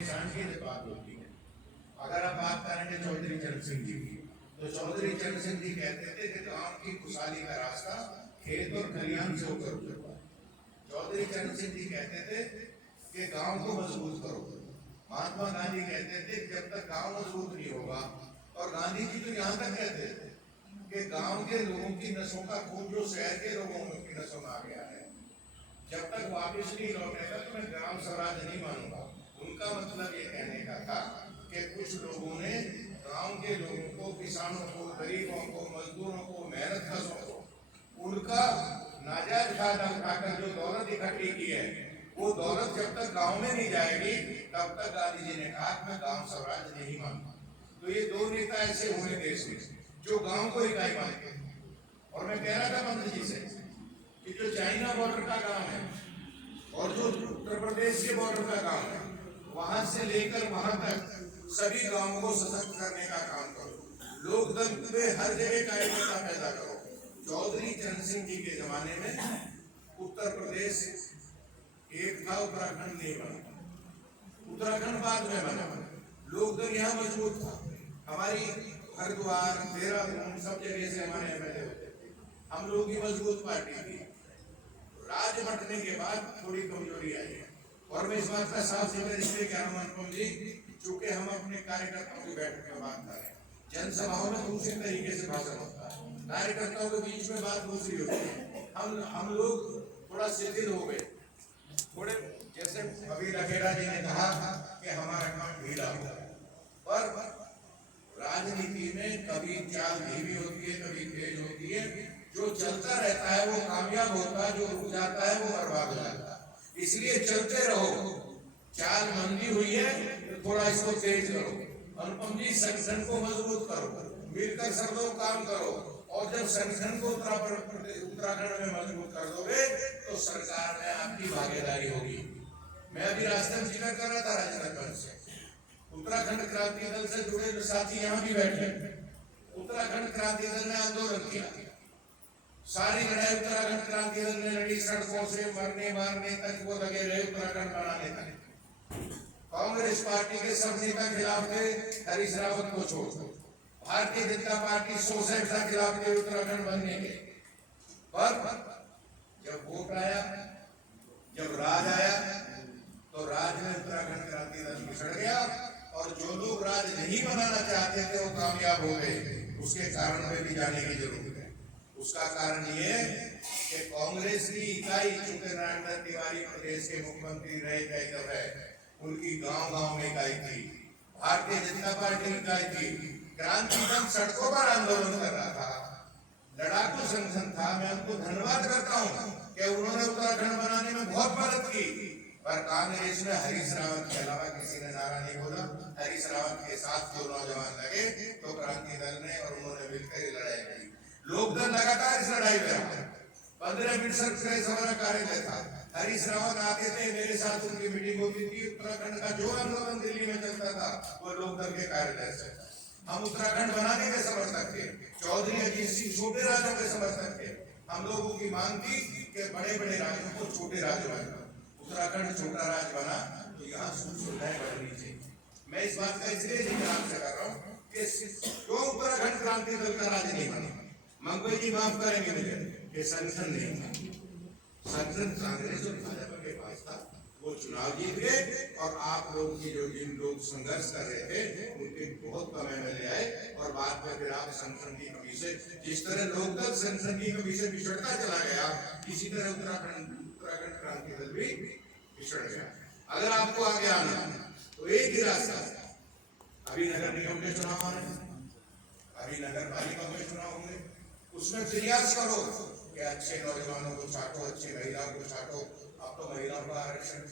किसान की बात होती है। अगर आप बात करेंगे चौधरी चरण सिंह जी की, तो चौधरी चरण सिंह जी कहते थे कि गांव की खुशहाली का रास्ता खेत और खलिहान से होकर गुजरता है। चौधरी चरण सिंह जी कहते थे कि गांव को मजबूत करो। महात्मा गांधी कहते थे जब तक गांव मजबूत नहीं होगा, और गांधी जी तो यहाँ तक कहते थे कि गांव के लोगों की नसों का खून जो शहर के लोगों की नसों में आ गया है, जब तक वापिस नहीं लौटेगा तो मैं ग्राम स्वराज नहीं मानूंगा। उनका मतलब ये कहने का था कि कुछ लोगों ने गांव के लोगों को, किसानों को, गरीबों को, मजदूरों को, मेहनत कशों को, उनका नाजायज फायदा उठाकर जो दौलत इकट्ठी की है, वो दौलत जब तक गांव में नहीं जाएगी तब तक गांधी जी ने कहा मैं गांव स्वराज नहीं मानता। तो ये दो नेता ऐसे हुए देश में जो गांव को इकाई मानते हैं। और मैं कह रहा था मंत्री जी से कि जो चाइना बॉर्डर का गांव है और जो उत्तर प्रदेश के बॉर्डर का गांव है, वहां से लेकर वहां तक सभी गांवों को सशक्त करने का काम करो। लोकतंत्र में हर जगह कार्यकर्ता पैदा करो। चौधरी चरण सिंह जी के जमाने में उत्तर प्रदेश एक था, उत्तराखंड नहीं बना। उत्तराखंड बाद में बना। लोकतंत्र यहाँ मजबूत था। हमारी हरिद्वार, देहरादून सब जगह से हमारे एमएलए होते थे। हम लोग की मजबूत पार्टी थी। राज बंटने के बाद थोड़ी कमजोरी आई है, और मैं इस बात का साफ जिक्र इसलिए कह रहा हूं अनुपम जी, चूंकि हम अपने कार्यकर्ताओं की बैठक में बात कर रहे हैं। जनसभाओं में दूसरे तरीके से भाषण होता है, कार्यकर्ताओं के बीच में बात दूसरी होती है। हम लोग थोड़ा शिथिल हो गए, थोड़े जैसे अभी रखेड़ा जी ने कहा कि हमारा काम ढीला हुआ, पर राजनीति में कभी चाल धीमी होती है, कभी तेज होती है। जो चलता रहता है वो कामयाब होता है, जो रुक जाता है वो बर्बाद हो जाता है। इसलिए चलते रहो। चाल मंदी हुई है तो थोड़ा इसको तेज करो। अनुपम जी, संगठन को मजबूत करो, मिलकर सब लोग काम करो, और जब संगठन को उत्तराखंड में मजबूत कर दोगे तो सरकार में आपकी भागीदारी होगी। मैं अभी राजस्थान जिक्र कर रहा था, राजनांदगांव से उत्तराखंड क्रांति दल से जुड़े साथी यहाँ भी बैठे। उत्तराखंड क्रांति दल ने आंदोलन किया, सारी लड़ाई उत्तराखंड क्रांति दल ने लड़ी, सड़कों से मरने मारने तक वो लगे रहे उत्तराखंड बनाने तक। कांग्रेस पार्टी के सब नेता खिलाफ थे, हरीश रावत को छोड़। भारतीय जनता पार्टी 100 से खिलाफ थे उत्तराखंड बनने के। पर जब वोट आया, जब राज आया, तो राज में उत्तराखंड क्रांति दल पिछड़ गया, और जो लोग राज नहीं बनाना चाहते थे वो कामयाब हो गए। उसके कारण में भी जाने की जरूरत है। उसका कारण ये कि कांग्रेस की इकाई, चूंकि नारायण तिवारी प्रदेश के मुख्यमंत्री रहे कई दफे, उनकी गांव-गांव में इकाई थी। भारतीय जनता पार्टी की इकाई थी। क्रांति दल सड़कों पर आंदोलन कर रहा था, लड़ाकू संगठन था। मैं उनको धन्यवाद करता हूँ कि उन्होंने उत्तराखंड बनाने में बहुत मदद की। पर कांग्रेस में हरीश रावत के अलावा किसी ने नारा नहीं बोला। हरीश रावत के साथ जो नौजवान लगे तो क्रांति दल ने और उन्होंने मिलकर ये लड़ाई लड़ी। लोकदल लगातार इस लड़ाई में रहा। 15 मिनट से हमारा कार्यालय था। हरीश रावत आते थे, मेरे साथ उनकी मीटिंग होती थी। उत्तराखंड का जो आंदोलन दिल्ली में चलता था वो लोकदल के कार्यालय से। हम उत्तराखंड बनाने के समर्थक थे, चौधरी अजीत सिंह छोटे राज्यों के समर्थक थे। हम लोगों की मांग थी कि बड़े बड़े राज्यों को छोटे राज्य बना। उत्तराखंड छोटा राज्य बना तो यहाँ सुविधाएं बढ़नी चाहिए। मैं इस बात का इसलिए जिक्र आपसे कर रहा हूँ कि क्यों उत्तराखंड क्रांति दल का राज्य नहीं बना। मंगोई जी माफ करेंगे मुझे कि संगठन नहीं था। संगठन कांग्रेस और भाजपा के पास था। वो चुनाव जीत गए, और आप लोग की जो जिन लोग संघर्ष कर रहे थे उनके बहुत कम एमएलए आए, और बाद में फिर आप संगठन की कमी से, जिस तरह लोकदल संगठन की कमी से पिछड़ता चला गया, इसी तरह उत्तराखंड क्रांति दल भी पिछड़ गया। अगर आपको आगे आना तो एक ही रास्ता है। अभी नगर निगम के चुनाव आ रहे हैं, अभी नगर पालिका में चुनाव होंगे। उसमें प्रयास करो कि अच्छे नौजवानों को छाटो, अच्छी महिलाओं को छाटो। अब तो महिलाओं का आरक्षण,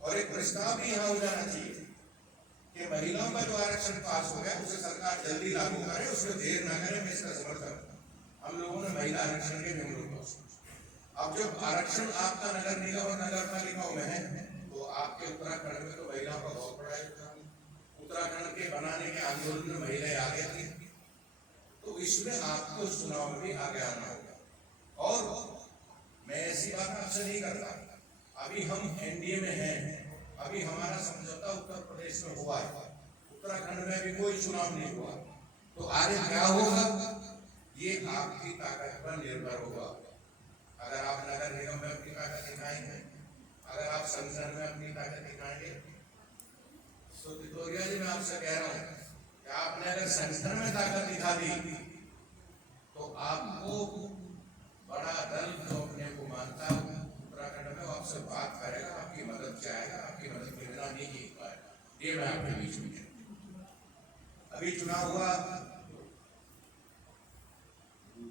और एक प्रस्ताव भी यहाँ हो जाना चाहिए कि महिलाओं का जो आरक्षण पास हो गया उसे सरकार जल्दी लागू करे, उसमें देर न करे। मैं इसका समर्थन। हम लोगों ने महिला आरक्षण के भी अनुरोध। अब जब आरक्षण आपका नगर निगम और नगर पालिकाओं में है, तो आपके उत्तराखंड में तो महिलाओं का बहुत बड़ा योगदान। उत्तराखंड के बनाने के आंदोलन में महिलाएं आगे थी, तो इसमें आपको चुनाव में भी आगे आना होगा। और मैं ऐसी बात आपसे नहीं करता, अभी हम एनडीए में हैं, अभी हमारा समझौता उत्तर प्रदेश में हुआ है, उत्तराखंड में भी कोई चुनाव नहीं हुआ, तो आगे क्या होगा ये आपकी ताकत पर निर्भर होगा। अगर आप नगर निगम में अपनी ताकत दिखाएंगे, अगर आप संसद में अपनी ताकत दिखाएंगे, तो पिथौरिया जी मैं आपसे कह रहा हूं कि आपने अगर संसद में ताकत दिखा दी तो आपको बड़ा दल जो अपने को मानता है उत्तराखंड में आपसे बात करेगा, आपकी मदद चाहेगा, आपकी मदद के बिना नहीं जीत पाएगा। ये मैं आपके बीच में अभी चुनाव हुआ,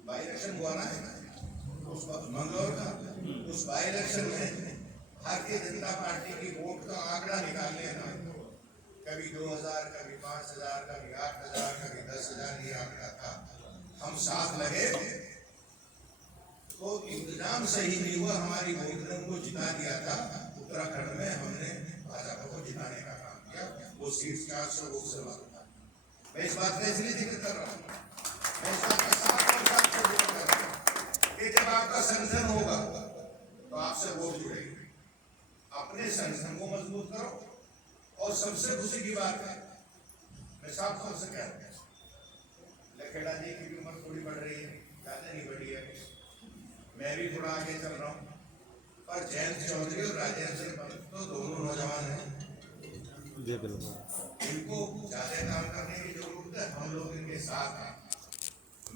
बाई इलेक्शन हुआ ना उस मंगलौर का, उस बाई इलेक्शन में भारतीय जनता पार्टी की वोट का आंकड़ा निकालने का कभी 2000, कभी 5000, कभी 8000, कभी 10,000 ये आंकड़ा था। हम साथ लगे तो इंतजाम सही नहीं हुआ, हमारी वोट ने उनको जिता दिया था। उत्तराखंड में हमने भाजपा को जिताने का काम किया, वो सीट 400 वोट से मारा था। मैं इस बात का इसलिए जिक्र कर रहा हूँ, मैं इस बात का साफ जिक्र कर रहा हूँ कि जब आपका संगठन होगा तो आपसे वोट जुड़ेगी। अपने संगठन को मजबूत करो। और सबसे खुशी की बात है, मैं साफ तौर से कह रहा हूँ, लखेड़ा जी की भी उम्र थोड़ी बढ़ रही है, ज्यादा नहीं बढ़ी है, मैं भी थोड़ा आगे चल रहा हूँ, पर जयंत चौधरी और राजेंद्र सिंह पंत तो दोनों नौजवान हैं, इनको ज्यादा काम करने की जरूरत है, हम लोग इनके साथ हैं।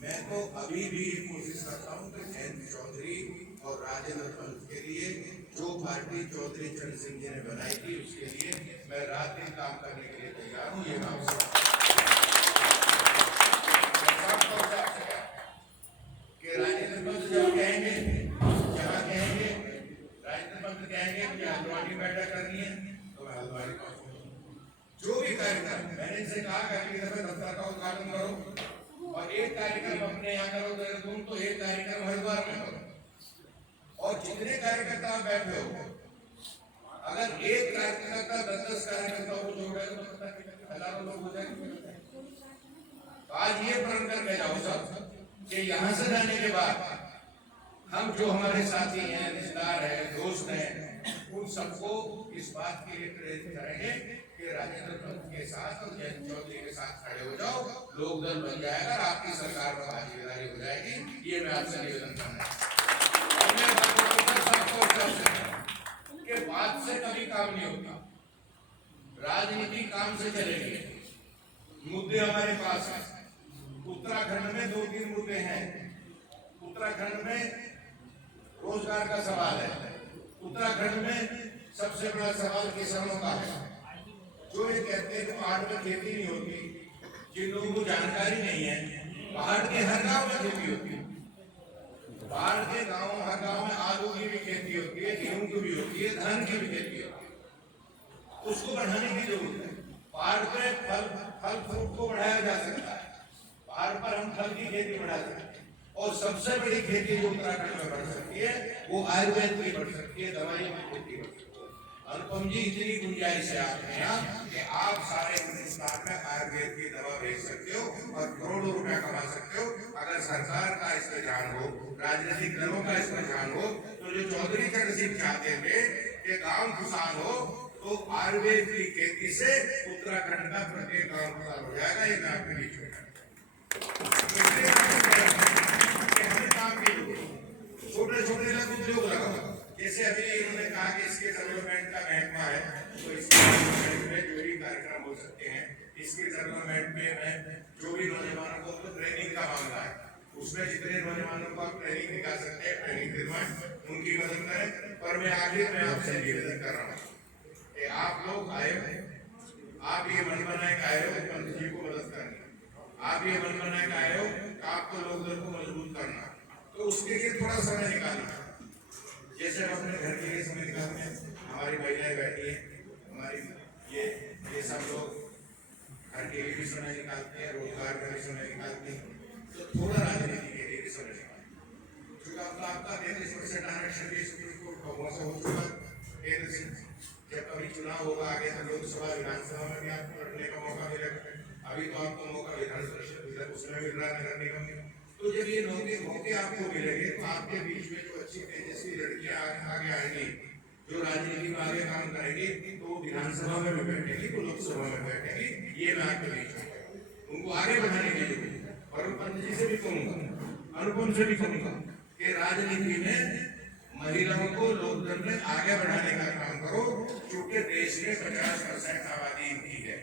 मैं तो अभी भी कोशिश करता हूँ कि जयंत चौधरी और राजेंद्र पंत के लिए जो पार्टी चौधरी चरण सिंह जी ने बनाई थी उसके लिए मैं रात दिन काम करने के लिए तैयार हूँ। ये नाम कि राजेंद्र पंत जब कहेंगे, जहाँ कहेंगे राजेंद्र पंत कहेंगे मुझे हल्द्वानी बैठक करनी है तो मैं हल्द्वानी पहुंचूंगा। जो भी कार्यक्रम मैंने इनसे कहा कि अगली दफे दफ्तर का उद्घाटन करो और एक कार्यक्रम अपने यहाँ करो देहरादून, तो एक कार्यक्रम हरिद्वार में करो। और जितने कार्यकर्ता बैठे हो, अगर एक कार्यकर्ता 10-10 कार्यकर्ताओं को जोड़ेगा तो हजारों लोग हो जाएंगे। आज ये प्रण करके जाओ सब कि यहाँ से जाने के बाद हम जो हमारे साथी हैं, रिश्तेदार हैं, दोस्त हैं, उन सबको इस बात के लिए प्रेरित करेंगे कि राजेंद्र पंत के साथ और जयंत चौधरी के साथ खड़े हो जाओ, लोक दल बन जाएगा, आपकी सरकार में भागीदारी हो जाएगी। ये मैं आपसे निवेदन करना कि बात से कभी काम नहीं होता, राजनीति काम से चलेगी। मुद्दे हमारे पास हैं, उत्तराखंड में 2-3 मुद्दे हैं। उत्तराखंड में रोजगार का सवाल है, उत्तराखंड में सबसे बड़ा सवाल किसानों का है। जो ये कहते हैं कि पहाड़ में खेती नहीं होती, जिन लोगों को जानकारी नहीं है, पहाड़ के हर गांव में खेती होती है। पहाड़ के गांव, हर गांव में आलू की भी खेती होती है, गेहूं की भी होती है, धान की भी खेती होती है। उसको बढ़ाने की जरूरत है। पहाड़ पे फल फ्रूट को बढ़ाया जा सकता है, पहाड़ पर हम फल की खेती बढ़ा सकते हैं। और सबसे बड़ी खेती जो उत्तराखंड में बढ़ सकती है वो आयुर्वेद की बढ़ सकती है, दवाइयों की खेती बढ़ सकती है। अनुपम जी, इतनी गुंजाइश है आपके यहाँ कि आप सारे हिंदुस्तान में आयुर्वेद की दवा भेज सकते हो और करोड़ों रुपया कमा सकते हो। अगर सरकार का इस पर ध्यान हो, राजनीतिक दलों का इस पर ध्यान हो, तो जो चौधरी चरण सिंह चाहते थे कि गांव खुशहाल हो, तो आयुर्वेद की खेती से उत्तराखंड का प्रत्येक गांव खुशहाल हो जाएगा। ये मैं आपके बीच में छोटे छोटे लघु उद्योग लगाओ। जैसे अभी इन्होंने कहा कि इसके डेवलपमेंट का महकमा है, तो इसके में जो भी कार्यक्रम हो सकते हैं, इसके डेवलपमेंट में जो भी नौजवानों को तो ट्रेनिंग का मामला है, उसमें जितने नौजवानों को आप ट्रेनिंग दिखा सकते हैं, ट्रेनिंग दिलवाएं, उनकी मदद करें। पर मैं आखिर में आपसे निवेदन कर रहा हूँ कि आप लोग आए, आप ये मन बनाए के आए हो पंत जी को मदद करनी, आप ये मन बनाए के आए हो आपको लोक दल को मजबूत करना, तो उसके लिए थोड़ा समय निकालना। जैसे हम अपने घर के लिए समय निकालते हैं, हमारी महिलाएं बैठी हैं, हमारी ये सब लोग घर के लिए भी समय निकालते हैं, रोजगार का भी समय निकालते हैं, तो थोड़ा राजनीति के लिए भी समय निकालते हैं। क्योंकि आपका 33% आरक्षण भी सुप्रीम कोर्ट का मौसम हो चुका है। जब कभी चुनाव होगा आगे तो लोकसभा विधानसभा में भी आपको लड़ने का मौका मिलेगा। अभी तो आपको मौका विधान परिषद उसमें मिल रहा है, नगर निगम में। तो जब ये मौके आपको मिलेंगे तो आपके बीच में जो अच्छी तेजस्वी लड़कियां आगे आएंगी, जो राजनीति में आगे काम करेंगे तो विधानसभा में भी बैठेगी, तो लोकसभा में बैठेगी, ये मैं आपके बीच में उनको आगे बढ़ाने के लिए और पंत जी से भी कहूंगा, अनुपम से भी कहूंगा कि राजनीति में महिलाओं को लोकतंत्र में आगे बढ़ाने का काम करो, क्योंकि देश में 50% आबादी इनकी है।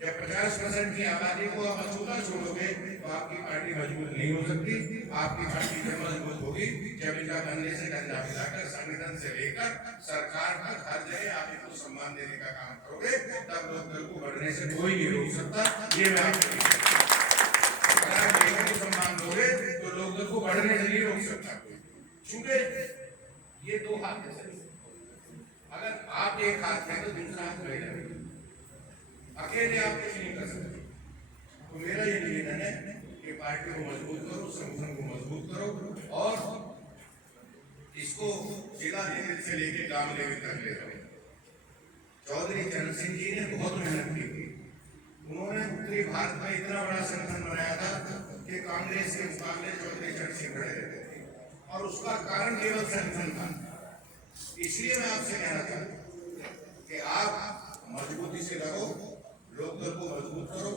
जब 50% की आबादी को आप अछूता छोड़ोगे तो आपकी पार्टी मजबूत नहीं हो सकती। आपकी पार्टी जब मजबूत होगी जब इनका कंधे से कंधा मिलाकर संगठन से लेकर सरकार तक हर जगह आप इनको सम्मान देने का काम करोगे, तब लोकदल को बढ़ने से कोई नहीं रोक सकता। ये मैं आपको अगर आप महिला को सम्मान दोगे तो लोकदल को बढ़ने से नहीं रोक सकता, क्योंकि ये दो हाथ है। अगर आप एक हाथ है तो दूसरा हाथ महिला, अकेले आप कुछ नहीं कर सकते। तो मेरा ये निवेदन है कि पार्टी को मजबूत करो, संगठन को मजबूत करो और इसको जिला लेवल से लेकर गांव लेवल तक ले जाओ। चौधरी चरण सिंह जी ने बहुत मेहनत की थी। उन्होंने उत्तरी भारत में इतना बड़ा संगठन बनाया था कि कांग्रेस के मुकाबले चौधरी चरण सिंह खड़े रहते थे, और उसका कारण केवल संगठन था। इसलिए मैं आपसे कहना चाहता हूँ कि आप मजबूती से लगो, लोकदल को मजबूत करो।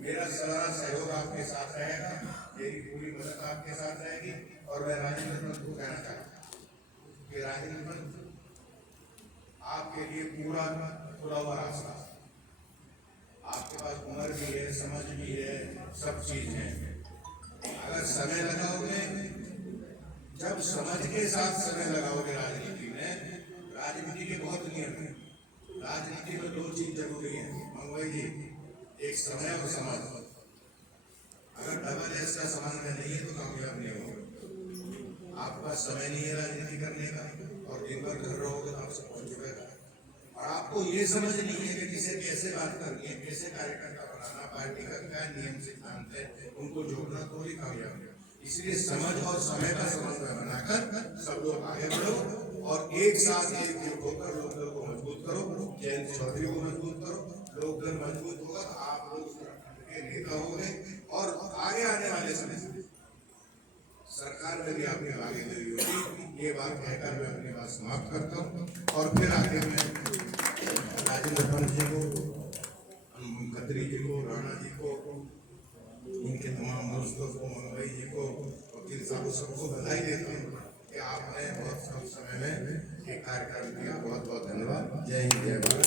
मेरा सारा सहयोग आपके साथ रहेगा, मेरी पूरी मदद आपके साथ रहेगी। और मैं राजेंद्र पंत को कहना चाहता हूँ कि राजेंद्र पंत आपके लिए पूरा खुला हुआ रास्ता, आपके पास उम्र भी है, समझ भी है, सब चीज है। अगर समय लगाओगे, जब समझ के साथ समय लगाओगे राजनीति में, राजनीति के बहुत नियम है। राजनीति में दो चीज जरूरी है मंगवाई जी, एक समय और समाज। अगर डबल एस का समन्वय नहीं है तो कामयाब नहीं होगा। आपके पास समय नहीं है राजनीति करने का और दिन भर घर रहोगे तो आपसे पहुंच जुड़ेगा। और आपको ये समझ नहीं है कि किसे कैसे बात करनी है, कैसे कार्यकर्ता बनाना, पार्टी का क्या नियम सिद्धांत है, उनको जोड़ना तो ही कामयाब है। इसलिए समझ और समय का समन्वय बनाकर सब लोग आगे बढ़ो और एक साथ एकजुट होकर लोकदल को मजबूत करो। जयंत चौधरी को मजबूत करो, लोकदल मजबूत होगा तो आप लोग उत्तराखंड के नेता होंगे और आगे आने वाले समय सरकार में भी आपने भागीदारी होगी। ये बात कहकर मैं अपनी बात समाप्त करता हूँ और फिर आगे मैं राजेंद्र पंत जी को, खत्री जी को, राणा जी को, इनके तमाम दोस्तों को, मंगई जी को, वकील साहब, सबको बधाई देता हूँ कि आपने बहुत कम समय में एक कार्यक्रम किया। बहुत बहुत धन्यवाद। जय हिंद, जय भारत।